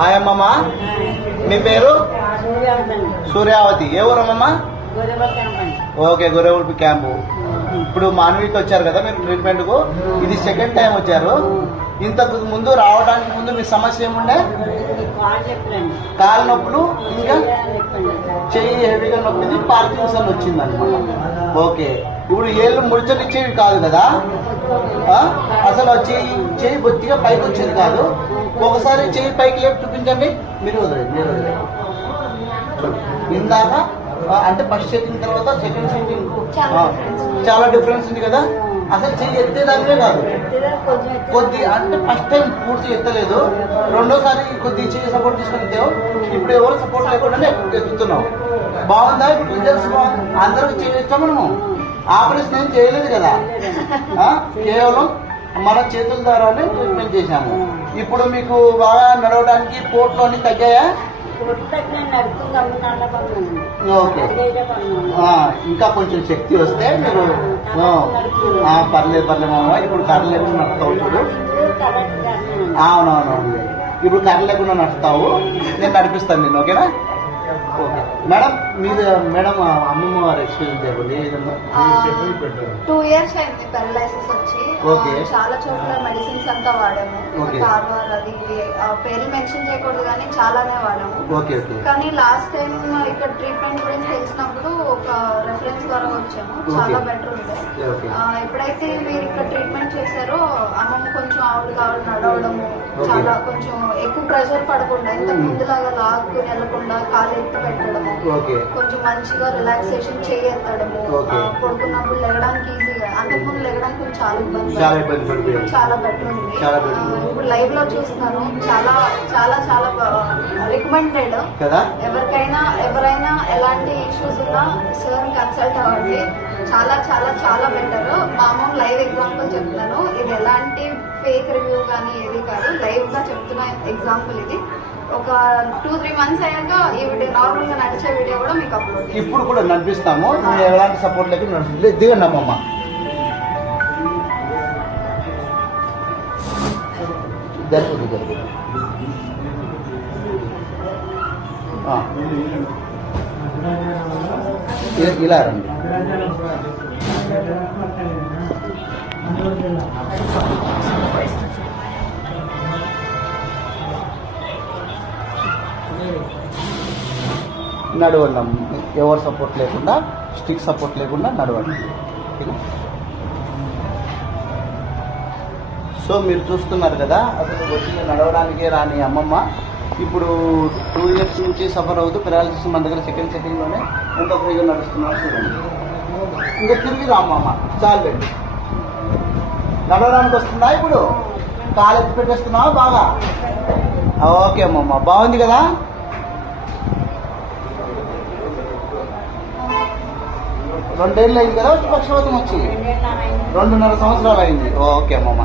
Hi అమ్మమ్మ, మీ పేరు? సూర్యావతి. ఏ ఊరమ్మమ్మ? Okay, Gorrevulpi camp. ఇప్పుడు మానవికి వచ్చారు కదా మీరు ట్రీట్మెంట్ కు. ఇది సెకండ్ టైం వచ్చారు. ఇంతకు ముందు రావడానికి ముందు మీ సమస్య ఏముండే? కాలు నొప్పులు, ఇంకా చెయ్యి హెవీగా నొప్పింది, పార్కిన్సన్ వచ్చింది అనమాట. ఓకే, ఇప్పుడు ఏళ్ళు ముడిచనిచ్చేవి కాదు కదా, అసలు చెయ్యి బొత్తిగా పైకి వచ్చేది కాదు. ఒకసారి చెయ్యి పైకి లేపు చూపించండి. మీరు వదిలేదు. ఇందాక అంటే ఫస్ట్ సెట్టింగ్ తర్వాత సెకండ్ సెట్టింగ్ చాలా డిఫరెన్స్ ఉంది కదా. అసలు చెయ్యి ఎత్తేదానివే కాదు, కొద్ది అంటే ఫస్ట్ టైం పూర్తి ఎత్తలేదు, రెండోసారి కొద్ది చెయ్యి సపోర్ట్ తీసుకుంటావు. ఇప్పుడు ఎవరు సపోర్ట్ లేకుండానే ఎత్తుతున్నావు. బాగుందా? రిజల్ట్స్ బాగుంది. అందరికి చేయొచ్చా? మనము ఆపరేషన్ ఏం చేయలేదు కదా, కేవలం మన చేతుల ద్వారానే ట్రీట్మెంట్ చేశాము. ఇప్పుడు మీకు బాగా నడవడానికి పోట్లు అన్ని తగ్గాయా? ఓకే, ఇంకా కొంచెం శక్తి వస్తే మీరు పర్లేదు మామ. ఇప్పుడు కర్ర లేకుండా నడుస్తావు చూడు. అవునవునవును, ఇప్పుడు కర్ర లేకుండా నడుస్తావు. నేను నడిపిస్తాను నేను. ఓకేనా? ఓకే మేడం, మీరు మేడం అమ్మమ్మ వారి ఎక్స్పీరియన్స్ చెప్పండి. 2 years అయింది పెరలైసిస్ వచ్చి. చాలా చోట్ల మెడిసిన్స్ అంతా వాడాము. కార్వార్ అది పేర్లు మెన్షన్ చేయకూడదు కానీ చాలానే వాడాము. కానీ లాస్ట్ టైం ఇక్కడ ట్రీట్మెంట్ గురించి తెలిసినప్పుడు ఒక రెఫరెన్స్ ద్వారా వచ్చాము. చాలా బెటర్ ఉంది. ఎప్పుడైతే మీరు ఇక్కడ ట్రీట్మెంట్ చేశారో అమ్మమ్మ కొంచెం ఆవిడ నడవడము, చాలా కొంచెం ఎక్కువ ప్రెషర్ పడకుండా, ఇంత ముందులాగా లాక్కు వెళ్ళకుండా కాలు ఎత్తి పెట్టడము, కొంచెం మంచిగా రిలాక్సేషన్ చేయడము, పడుకున్నప్పుడు లెగడానికి ఈజీగా. అంతకుముందు లెగడానికి చాలా ఇబ్బంది, చాలా బెటర్ ఉంది. ఇప్పుడు లైవ్ లో చూస్తున్నాను, చాలా చాలా చాలా రికమెండెడ్. ఎవరైనా ఎలాంటి ఇష్యూస్ ఉన్నా సార్ కన్సల్ట్ అవ్వండి. చాలా చాలా చాలా బెటర్. మామూలు లైవ్ ఎగ్జాంపుల్ చెప్తున్నాను, ఇది ఎలాంటి ఫేక్ రివ్యూ కానీ ఏది కాదు, లైవ్ గా చెప్తున్న ఎగ్జాంపుల్ ఇది. ఒక 2-3 months అయ్యాక ఈ వీడియో నార్మల్ గా నడిచే వీడియో కూడా మీకు అప్లోడ్ ఇప్పుడు కూడా నడిపిస్తాము. ఎలాంటి సపోర్ట్ లేకుండా దిగండి అమ్మమ్మ. ఇలా రండి. నడవండి, ఎవరు సపోర్ట్ లేకుండా, స్టిక్ సపోర్ట్ లేకుండా నడవండి. సో మీరు చూస్తున్నారు కదా, అసలు వచ్చి నడవడానికే రాని అమ్మమ్మ ఇప్పుడు 2 years నుంచి సఫర్ అవుతూ పెరాలసిస్ మన దగ్గర సెకండ్ సెట్టింగ్లోనే ఎంత ఫ్రీగా నడుస్తున్నారు చూడండి. ఇంకా తిరిగి రామ్మమ్మ, చాలండి. నడవడానికి వస్తుందా? ఇప్పుడు కాలు ఎత్తి పెట్టేస్తున్నావా బాగా? ఓకే అమ్మమ్మ, బాగుంది కదా. రెండేళ్ళు అయింది కదా పక్షవాతం వచ్చి, 2.5 సంవత్సరాలు అయింది. ఓకే అమ్మమ్మ.